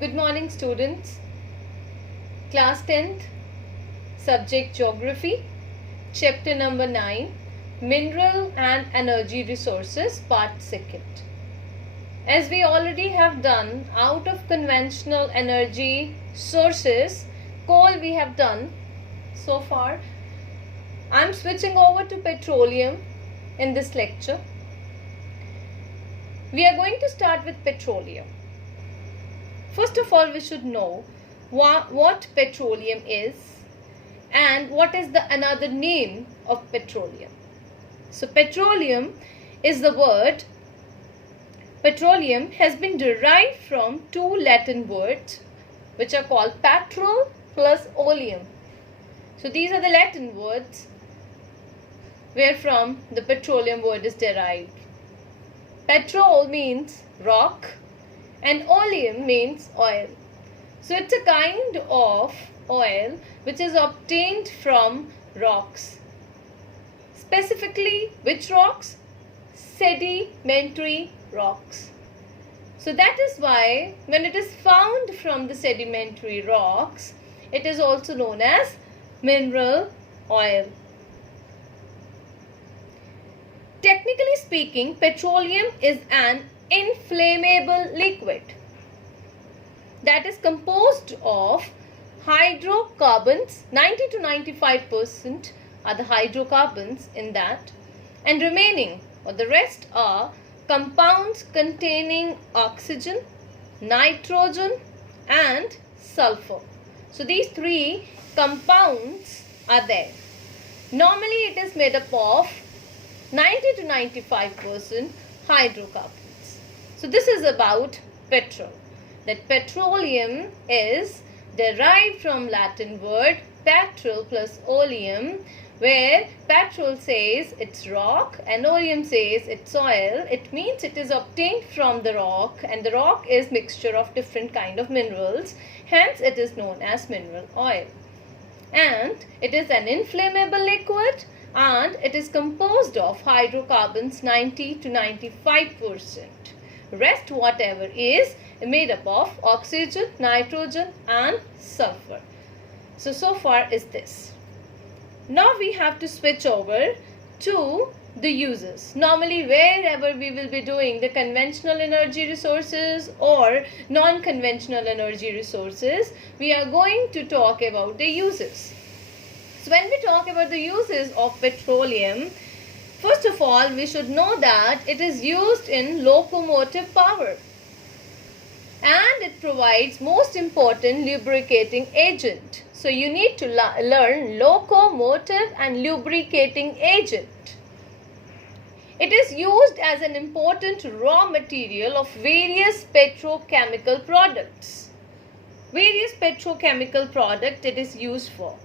Good morning, students. Class 10th, subject Geography, chapter number 9, Mineral and Energy Resources, part 2nd. As we already have done out of conventional energy sources, coal we have done so far. I am switching over to petroleum in this lecture. We are going to start with petroleum. First of all, we should know what petroleum is and what is the another name of petroleum. So petroleum is the word. Petroleum has been derived from two Latin words which are called petrol plus oleum. So these are the Latin words wherefrom the petroleum word is derived. Petrol means rock and oleum means oil. So it's a kind of oil which is obtained from rocks. Specifically, which rocks? Sedimentary rocks. So that is why when it is found from the sedimentary rocks, it is also known as mineral oil. Technically speaking, petroleum is an inflammable liquid that is composed of hydrocarbons. 90 to 95% are the hydrocarbons in that, and remaining or the rest are compounds containing oxygen, nitrogen and sulfur. So these three compounds are there. Normally it is made up of 90 to 95% hydrocarbons. So this is about petrol. That petroleum is derived from Latin word petrol plus oleum, where petrol says it's rock and oleum says it's oil. It means it is obtained from the rock, and the rock is mixture of different kind of minerals. Hence it is known as mineral oil. And it is an inflammable liquid and it is composed of hydrocarbons 90 to 95%. Rest whatever is made up of oxygen, nitrogen and sulfur. So far is this. Now we have to switch over to the uses. Normally wherever we will be doing the conventional energy resources or non-conventional energy resources, we are going to talk about the uses. So when we talk about the uses of petroleum, first of all, we should know that it is used in locomotive power and it provides most important lubricating agent. So you need to learn locomotive and lubricating agent. It is used as an important raw material of various petrochemical products. Various petrochemical products it is used for.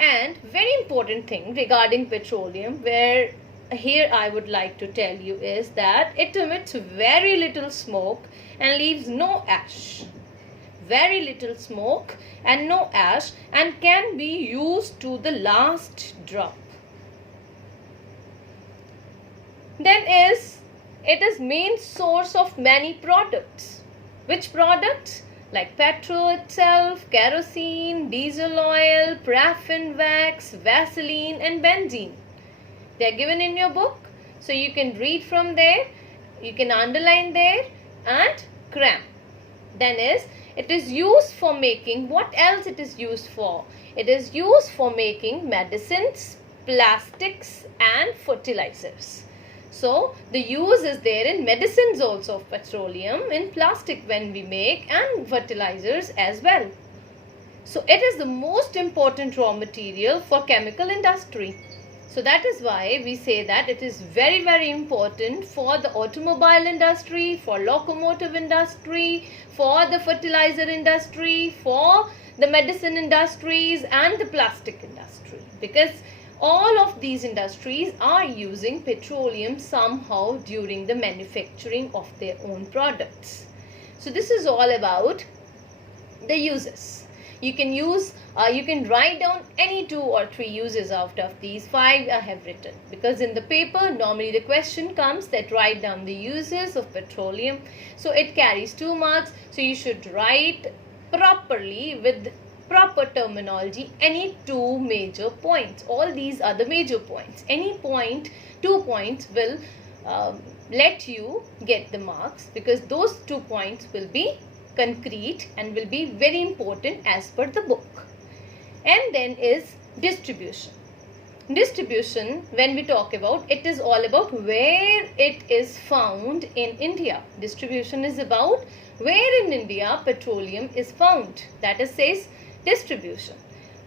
And very important thing regarding petroleum, where here I would like to tell you, is that it emits very little smoke and leaves no ash. Very little smoke and no ash, and can be used to the last drop. Then it is main source of many products. Which products? Like petrol itself, kerosene, diesel oil, paraffin wax, Vaseline and benzene. They are given in your book. So you can read from there, you can underline there and cram. Then it is used for making, what else it is used for? It is used for making medicines, plastics and fertilizers. So the use is there in medicines also of petroleum, in plastic when we make, and fertilizers as well. So it is the most important raw material for chemical industry. So that is why we say that it is very, very important for the automobile industry, for locomotive industry, for the fertilizer industry, for the medicine industries and the plastic industry. Because all of these industries are using petroleum somehow during the manufacturing of their own products. So this is all about the uses. You can use, you can write down any 2 or 3 uses out of these 5 I have written, because in the paper normally the question comes that write down the uses of petroleum. So it carries 2 marks. So you should write properly with proper terminology any 2 major points. All these are the major points. Any point, 2 points will let you get the marks, because those 2 points will be concrete and will be very important as per the book. And then is distribution. Distribution, when we talk about, it is all about where it is found in India. Distribution is about where in India petroleum is found. That is says distribution.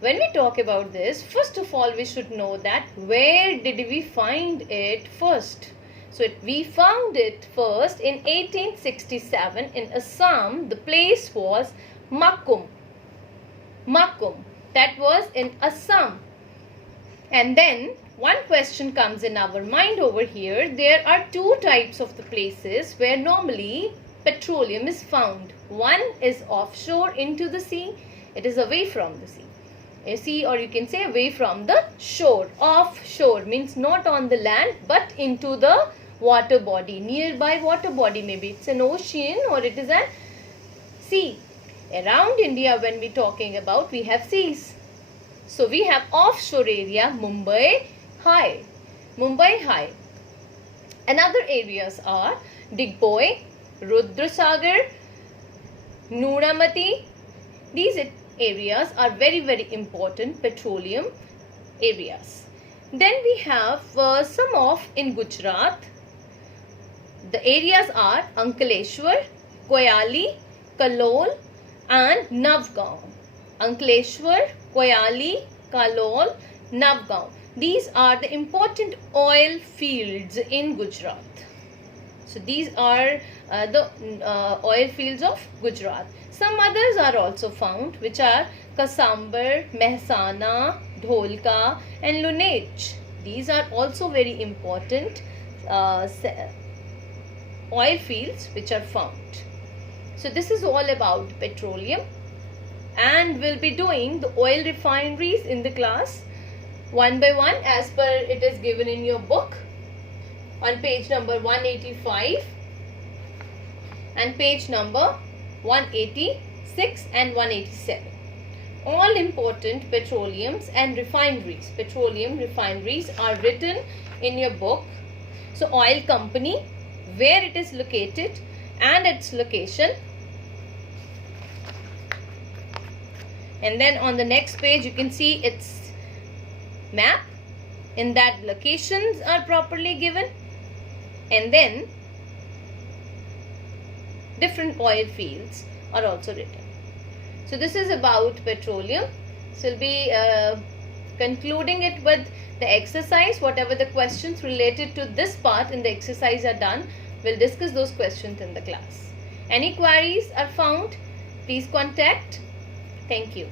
When we talk about this, first of all we should know that where did we find it first. So we found it first in 1867 in Assam. The place was Makum. Makum. That was in Assam. And then one question comes in our mind over here. There are 2 types of the places where normally petroleum is found. One is offshore into the sea. It is away from the sea. Or you can say away from the shore. Offshore means not on the land but into the water body, nearby water body. Maybe it's an ocean or it is a sea. Around India, when we talking about, we have seas. So we have offshore area, Mumbai High. Mumbai High. Another areas are Digboi, Rudrasagar, Nuramati. These areas are very important petroleum areas. Then we have some of in Gujarat. The areas are Ankleshwar, Koyali, Kalol and Navgaon. Ankleshwar, Koyali, Kalol, Navgaon. These are the important oil fields in Gujarat. So these are the oil fields of Gujarat. Some others are also found, which are Kasambar, Mehsana, Dholka and Lunaj. These are also very important oil fields which are found. So this is all about petroleum, and we'll be doing the oil refineries in the class one by one as per it is given in your book on page number 185 and page number 186 and 187. All important petroleums and refineries, petroleum refineries are written in your book. So oil company, where it is located and its location. And then on the next page you can see its map. In that locations are properly given. And then different oil fields are also written. So this is about petroleum. So we'll be concluding it with the exercise. Whatever the questions related to this part in the exercise are done, we'll discuss those questions in the class. Any queries are found, please contact. Thank you.